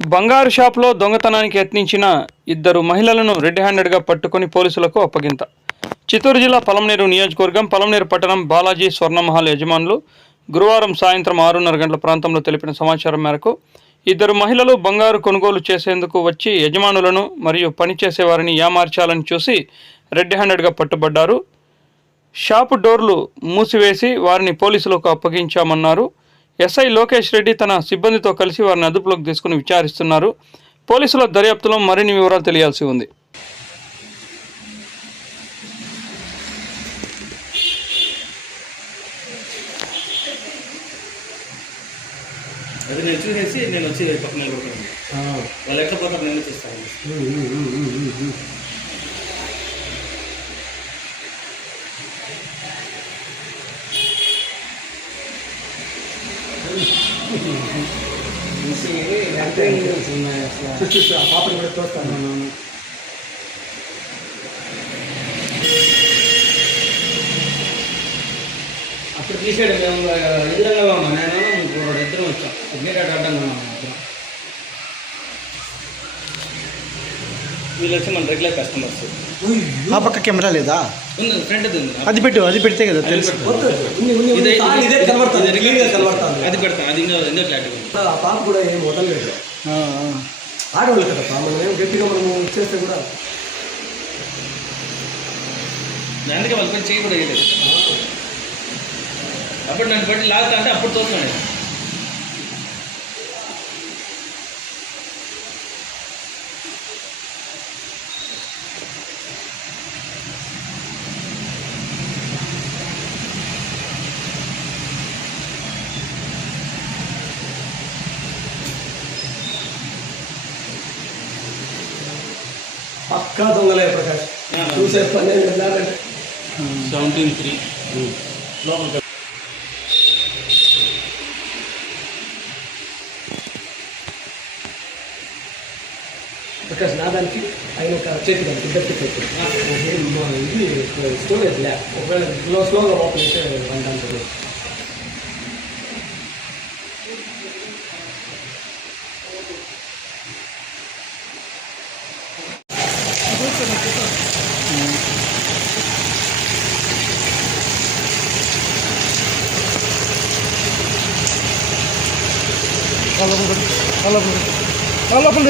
బంగారు షాప్లో దొంగతనానికి యత్నించిన ఇద్దరు మహిళలను రెడ్ హ్యాండెడ్గా పట్టుకొని పోలీసులకు అప్పగింత. చిత్తూరు జిల్లా పలంనేరు నియోజకవర్గం పలంనేరు పట్టణం బాలాజీ స్వర్ణమహల్ యజమానులు గురువారం సాయంత్రం ఆరున్నర గంటల ప్రాంతంలో తెలిపిన సమాచారం మేరకు ఇద్దరు మహిళలు బంగారు కొనుగోలు చేసేందుకు వచ్చి యజమానులను మరియు పనిచేసేవారిని యామార్చాలని చూసి రెడ్ హ్యాండెడ్గా పట్టుబడ్డారు. షాపు డోర్లు మూసివేసి వారిని పోలీసులకు అప్పగించామన్నారు. ఎస్ఐ లోకేష్ రెడ్డి తన సిబ్బందితో కలిసి వారిని అదుపులోకి తీసుకుని విచారిస్తున్నారు. పోలీసుల దర్యాప్తులో మరిన్ని వివరాలు తెలియాల్సి ఉంది. అది నేను చూసేసి నేను వచ్చి పక్కన వాళ్ళు ఎట్లా పోతారు నేను చూస్తాను. పాపని కూడా చూస్తాను అప్పుడు తీసాడు మేము ఎదురంగా ఉన్నాం నేను ఇంకో ఇద్దరం వచ్చాం అడ్మిట్ అడ్డంగా ఉన్నాం ఇద్దరం వీళ్ళు వచ్చి మన రెగ్యులర్ కస్టమర్స్ ఆ పక్క కెమెరా లేదా ఉంది ఫ్రంట్ ఉంది అది పెట్టు అది పెడితే కదా తెలుసు ఇదే ఇదే కనబడుతుంది ఇది క్లీన్గా కనబడుతుంది అది పెడతాం అది ఇంకా ఎందుకు క్లారిటీ ఉంది ఆ పాప కూడా ఏం వదలలేదు ఆ, ఆ. ఆడవాళ్ళు కదా పాప మనం ఏం గట్టిగా మనము చేస్తే కూడా అందుకే వాళ్ళ పని చేయి కూడా వేయలేదు అప్పుడు నన్ను బట్టి లాగుతా అంటే అప్పుడు చూస్తున్నాను పక్కా దొంగలే ప్రకాష్. చూసే పని వెళ్ళాలంటే సెవెంటీన్ త్రీ లోపల ప్రకాష్ నా దానికి ఆయన ఒక చేతి దానికి ఇద్దరికి పెట్టి ఇది స్టోరేజ్ లే ఒకవేళ స్లో స్లోగా ఓపెన్ చేస్తే వన్ టైం లోపల పెట్టు. లోపల